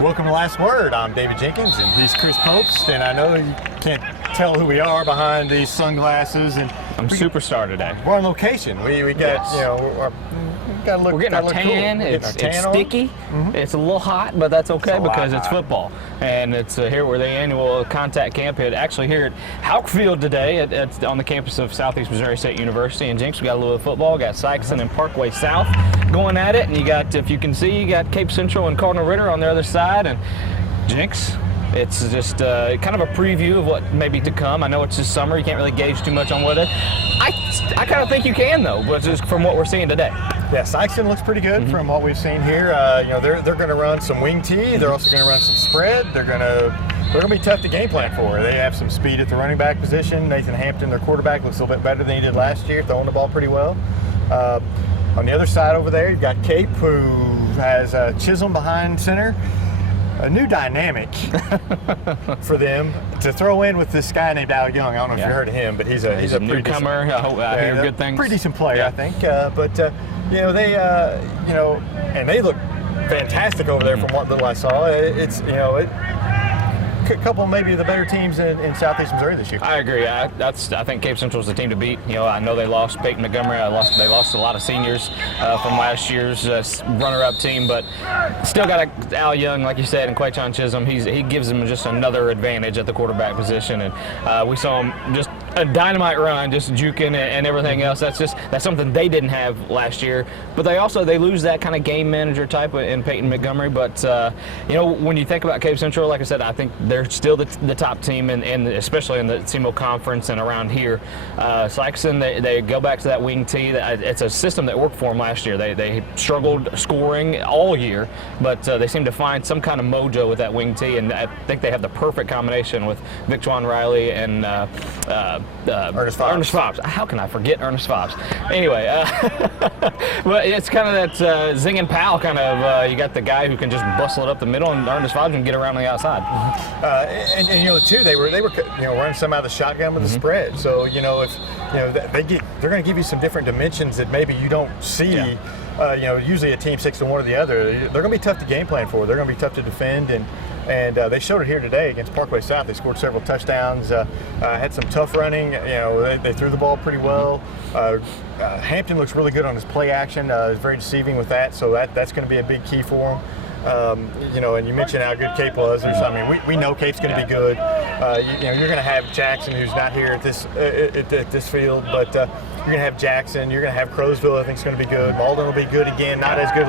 Welcome to Last Word. I'm David Jenkins, and he's Chris Popes, and I know you can't tell who we are behind these sunglasses. And I'm Superstar today. We're on location. We got, Yes. got to look. We're getting our tan. Cool. It's sticky. It's a little hot, but that's okay because it's football. And it's here we're the annual contact camp actually here at Houck Field today at on the campus of Southeast Missouri State University. And Jinx, we got a little bit of football. We got Sykeston and Parkway South going at it. And you got, if you can see, you got Cape Central and Cardinal Ritter on the other side. And Jinx, it's just kind of a preview of what may be to come. I know it's just summer. You can't really gauge too much on what it. I kind of think you can, though, but just from what we're seeing today. Yeah, Sykeston looks pretty good from what we've seen here. They're going to run some wing tee. They're also going to run some spread. They're going to be tough to game plan for. They have some speed at the running back position. Nathan Hampton, their quarterback, looks a little bit better than he did last year, throwing the ball pretty well. On the other side over there, you've got Cape, who has Chisholm behind center. A new dynamic for them to throw in with this guy named Al Young. I don't know if you heard of him, but he's a newcomer. I hear good things. Pretty decent player, I think. And they look fantastic over there from what little I saw. A couple maybe of the better teams in Southeast Missouri this year. I agree. I think Cape Central is the team to beat. I know they lost Peyton Montgomery. They lost a lot of seniors from last year's runner-up team, but still got Al Young, like you said, and Quaychon Chisholm. He gives them just another advantage at the quarterback position, and we saw him just a dynamite run, just juking and everything else. That's something they didn't have last year. But they lose that kind of game manager type in Peyton Montgomery. But when you think about Cape Central, like I said, I think they're still the top team, and especially in the CMO Conference and around here. Sykeston, they go back to that wing tee. It's a system that worked for them last year. They struggled scoring all year, but they seem to find some kind of mojo with that wing tee, and I think they have the perfect combination with Victwan Riley and Ernest Fobbs. How can I forget Ernest Fobbs? Anyway, but it's kind of that zing and pow kind of. You got the guy who can just bustle it up the middle, and Ernest Fobbs can get around the outside. Too, they were running some out of the shotgun with the spread. So if they're going to give you some different dimensions that maybe you don't see. Yeah. Usually a team 6-1 or the other, they're going to be tough to game plan for. They're going to be tough to defend, and they showed it here today against Parkway South. They scored several touchdowns, had some tough running. They threw the ball pretty well. Hampton looks really good on his play action. Is very deceiving with that, so that's going to be a big key for him. And you mentioned how good Cape was. We know Cape's going to be good. You're going to have Jackson, who's not here at this field, but you're going to have Jackson. You're going to have Crowsville. I think is going to be good. Malden will be good again. Not as good.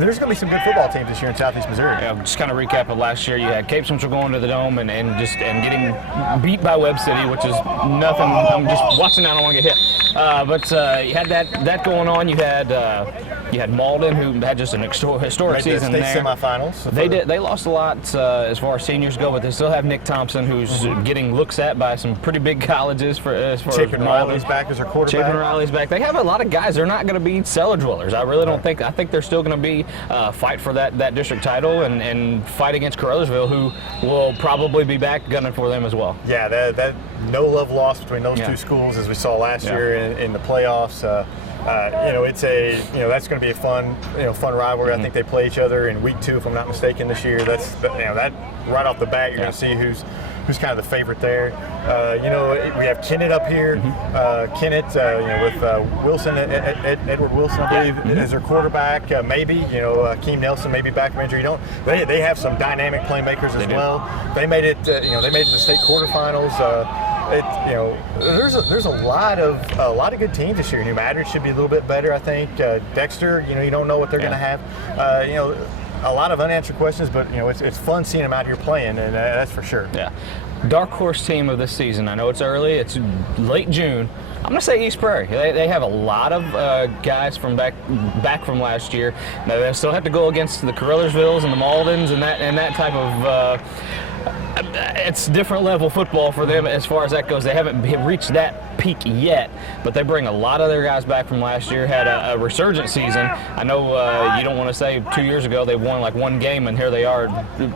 There's going to be some good football teams this year in Southeast Missouri. Yeah, just kind of recap of last year. You had Cape Central going to the Dome and getting beat by Webb City, which is nothing. I'm just watching. I don't want to get hit. But you had that going on. You had Malden, who had just an historic season there. Semifinals. They lost a lot as far as seniors go, but they still have Nick Thompson, who's getting looks at by some pretty big colleges as far Chapin as Riley's back as their quarterback. Chapin Riley's back. They have a lot of guys. They're not going to be cellar dwellers. I really don't think. I think they're still going to be fight for that district title and fight against Caruthersville, who will probably be back gunning for them as well. Yeah, that no love lost between those two schools, as we saw last year in the playoffs. That's going to be a fun rivalry. I think they play each other in week 2, if I'm not mistaken, this year. That right off the bat, you're going to see who's kind of the favorite there. We have Kennett up here. Kennett with Wilson, Edward Wilson, I believe, as their quarterback. Maybe Akeem Nelson maybe back from injury. They have some dynamic playmakers as well. They made it. They made it to the state quarterfinals. There's a lot of good teams this year. New Madrid should be a little bit better, I think. Dexter, you don't know what they're going to have. A lot of unanswered questions, but it's fun seeing them out here playing, and that's for sure. Yeah, dark horse team of this season. I know it's early; it's late June. I'm going to say East Prairie. They have a lot of guys from back from last year. Now, they still have to go against the Caruthersvilles and the Maldens and that type of. It's different level football for them as far as that goes. They haven't reached that peak yet, but they bring a lot of their guys back from last year. Had a resurgent season. I know you don't want to say 2 years ago they won like one game, and here they are,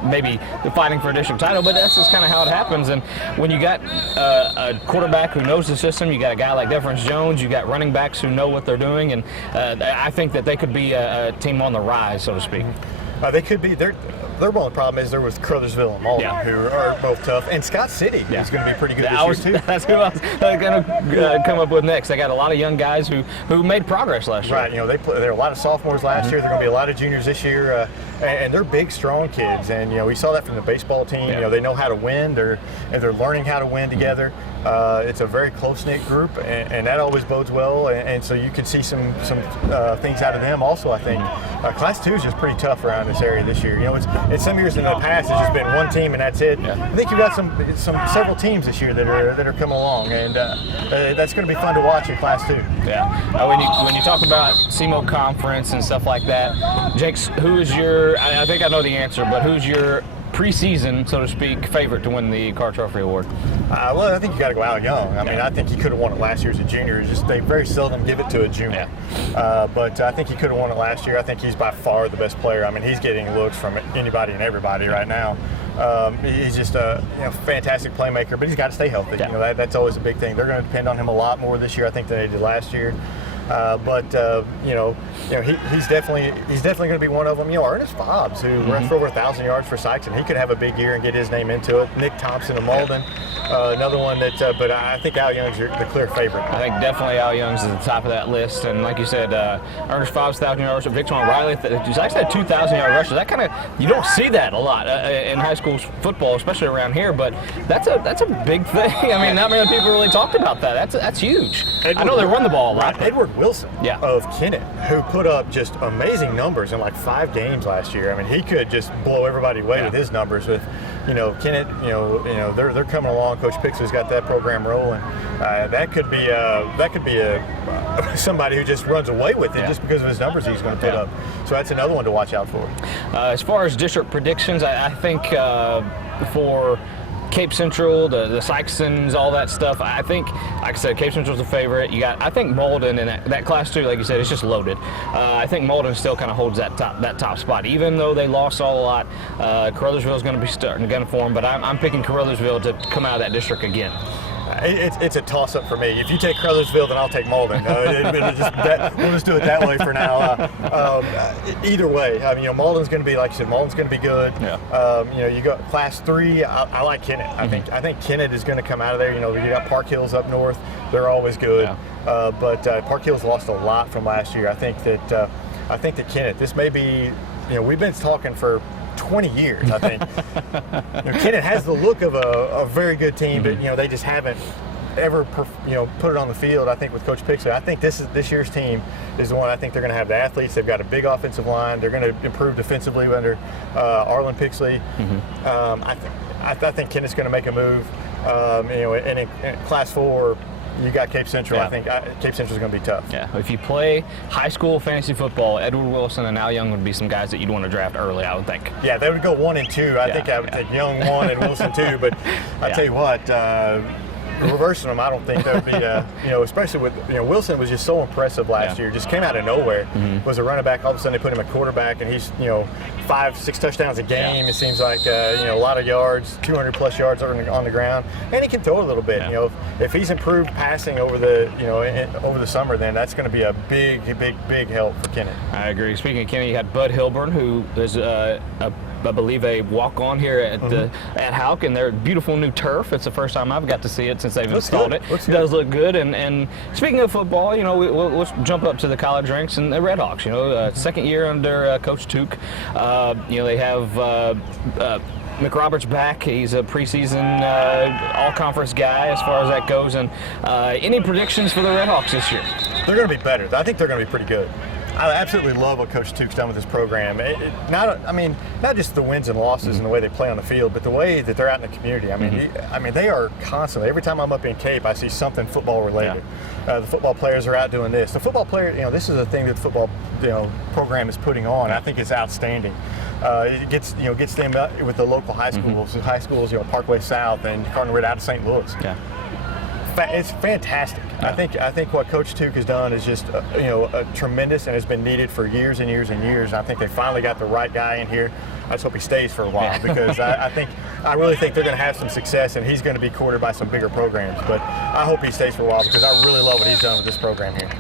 maybe fighting for a district title. But that's just kind of how it happens. And when you got a quarterback who knows the system, you got a guy like Deference Jones, you got running backs who know what they're doing, and I think that they could be a team on the rise, so to speak. They could be. Their one problem is there was Crothersville and Malden, who are both tough, and Scott City is going to be pretty good this year too. That's who I was going to come up with next. They got a lot of young guys who made progress last year. Right. There were a lot of sophomores last year. There are going to be a lot of juniors this year, and they're big, strong kids. And we saw that from the baseball team. They know how to win. They're learning how to win together. It's a very close-knit group, and that always bodes well. And so you can see some things out of them. Also, I think Class 2 is just pretty tough around this area this year. It's some years in the past it's just been one team and that's it. I think you've got several teams this year that are coming along, and that's going to be fun to watch in Class 2. Yeah. When you talk about SEMO Conference and stuff like that, Jakes, who is your? I think I know the answer, but who's your preseason, so to speak, favorite to win the Carr Trophy Award? Well, I think you got to go Al Young. I mean, I think he could have won it last year as a junior. It's just they very seldom give it to a junior. But I think he could have won it last year. I think he's by far the best player. I mean, he's getting looks from anybody and everybody right now. He's just a fantastic playmaker, but he's got to stay healthy. That's always a big thing. They're going to depend on him a lot more this year, I think, than they did last year. He's definitely going to be one of them. Ernest Fobbs, who runs for over 1,000 yards for Sykes, and he could have a big year and get his name into it. Nick Thompson of Malden, another one that. But I think Al Young's the clear favorite. I think definitely Al Young's at the top of that list, and like you said, Ernest Fobbs 1,000 yards. Victor Riley, he's actually had 2,000-yard rushes. That kind of you don't see that a lot in high school football, especially around here. But that's a big thing. I mean, not many people really talked about that. That's huge. I know they run the ball a lot. Edward Wilson of Kennett, who put up just amazing numbers in like 5 games last year. I mean, he could just blow everybody away with his numbers. With Kennett, they're coming along. Coach Pixley's got that program rolling. That could be somebody who just runs away with it just because of his numbers he's going to put up. So that's another one to watch out for. As far as district predictions, I think for Cape Central, the Sykesons, all that stuff. I think, like I said, Cape Central's the favorite. I think Malden in that Class 2, like you said, it's just loaded. I think Malden still kind of holds that top spot, even though they lost all a lot. Caruthersville's going to be starting to gun for them, but I'm picking Caruthersville to come out of that district again. It's a toss-up for me. If you take Crothersville, then I'll take Malden. We'll just do it that way for now. Either way, Malden's going to be, like you said, Malden's going to be good. You got Class 3. I like Kennett. I think Kennett is going to come out of there. You got Park Hills up north. They're always good. But Park Hills lost a lot from last year. I think that Kennett. This may be. We've been talking for 20 years, I think. Kennett has the look of a very good team, but they just haven't ever put it on the field. I think with Coach Pixley, I think this year's team is the one. I think they're going to have the athletes. They've got a big offensive line. They're going to improve defensively under Arlen Pixley. I think Kennett's going to make a move. And in Class 4. You got Cape Central. I think Cape Central's going to be tough. Yeah. If you play high school fantasy football, Edward Wilson and Al Young would be some guys that you'd want to draft early, I would think. Yeah, they would go 1 and 2. I think I would take Young 1 and Wilson 2. But I tell you what, reversing them, I don't think that would be, especially with, Wilson was just so impressive last year. Just came out of nowhere. Was a running back. All of a sudden they put him at quarterback, and he's, 5-6 touchdowns a game. It seems like, a lot of yards, 200-plus yards on the ground. And he can throw a little bit. If he's improved passing over the summer, then that's going to be a big help for Kennett. I agree. Speaking of Kennett, you had Bud Hilburn, who is I believe a walk-on here at Houck, and their beautiful new turf. It's the first time I've got to see it since they've installed it. It does look good. And speaking of football, let's jump up to the college ranks and the Redhawks. Second year under Coach Houck. They have McRoberts back. He's a preseason all-conference guy as far as that goes. And any predictions for the Redhawks this year? They're going to be better. I think they're going to be pretty good. I absolutely love what Coach Houck's done with this program. Not just the wins and losses and the way they play on the field, but the way that they're out in the community. They are constantly. Every time I'm up in Cape, I see something football related. The football players are out doing this. The football player, this is a thing that the football, program is putting on. I think it's outstanding. It gets them with the local high schools. High schools, Parkway South and Cardinal Red out of St. Louis. It's fantastic. I think what Coach Houck has done is just tremendous and has been needed for years and years and years. I think they finally got the right guy in here. I just hope he stays for a while because I really think they're going to have some success, and he's going to be courted by some bigger programs. But I hope he stays for a while because I really love what he's done with this program here.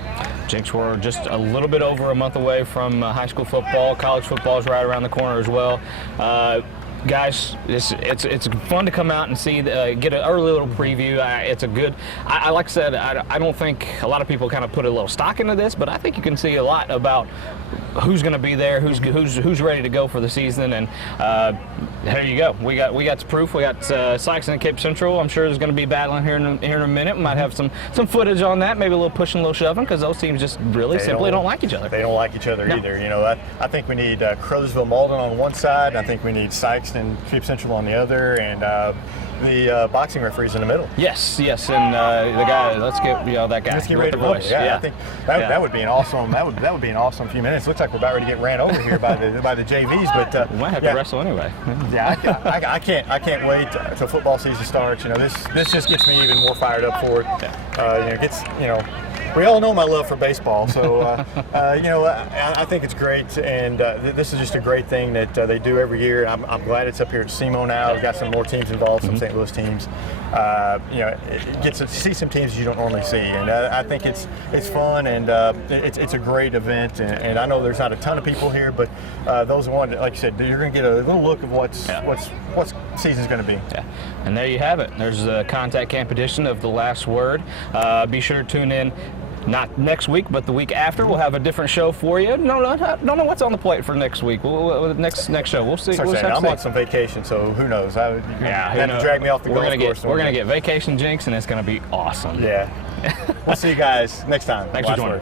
Jinx, we're just a little bit over a month away from high school football. College football is right around the corner as well. Guys, it's fun to come out and see, get an early little preview. It's a good, like I said, I don't think a lot of people kind of put a little stock into this, but I think you can see a lot about who's going to be there, who's ready to go for the season, and here you go. We got some proof. We got Sykes and Cape Central. I'm sure there's going to be battling here in a minute. We might have some footage on that, maybe a little pushing, a little shoving, because those teams just really simply don't like each other. They don't like each other either. You know, I think we need Crothersville Malden on one side, and I think we need Sykes and Cape Central on the other, and the boxing referees in the middle. Yes, and the guy. Let's get that guy. Let's get ready to voice. Yeah, I think that would be an awesome. That would be an awesome few minutes. Looks like we're about ready to get ran over here by the JVs, but we might have to wrestle anyway. Yeah, I can't wait till football season starts. You know, this just gets me even more fired up for it. We all know my love for baseball, so I think it's great, and this is just a great thing that they do every year. I'm glad it's up here at SEMO now. We've got some more teams involved, some St. Louis teams. It gets to see some teams you don't normally see, and I think it's fun, and it's a great event. And I know there's not a ton of people here, but those who want, like you said, you're going to get a little look of what season's going to be. Yeah, and there you have it. There's a contact camp edition of The Last Word. Be sure to tune in. Not next week, but the week after. We'll have a different show for you. No, don't know what's on the plate for next week. Next show, we'll see. I'm on some vacation, so who knows? You have to drag me off the golf course. We're gonna get vacation Jinx, and it's gonna be awesome. Yeah. We'll see you guys next time. Thanks for joining.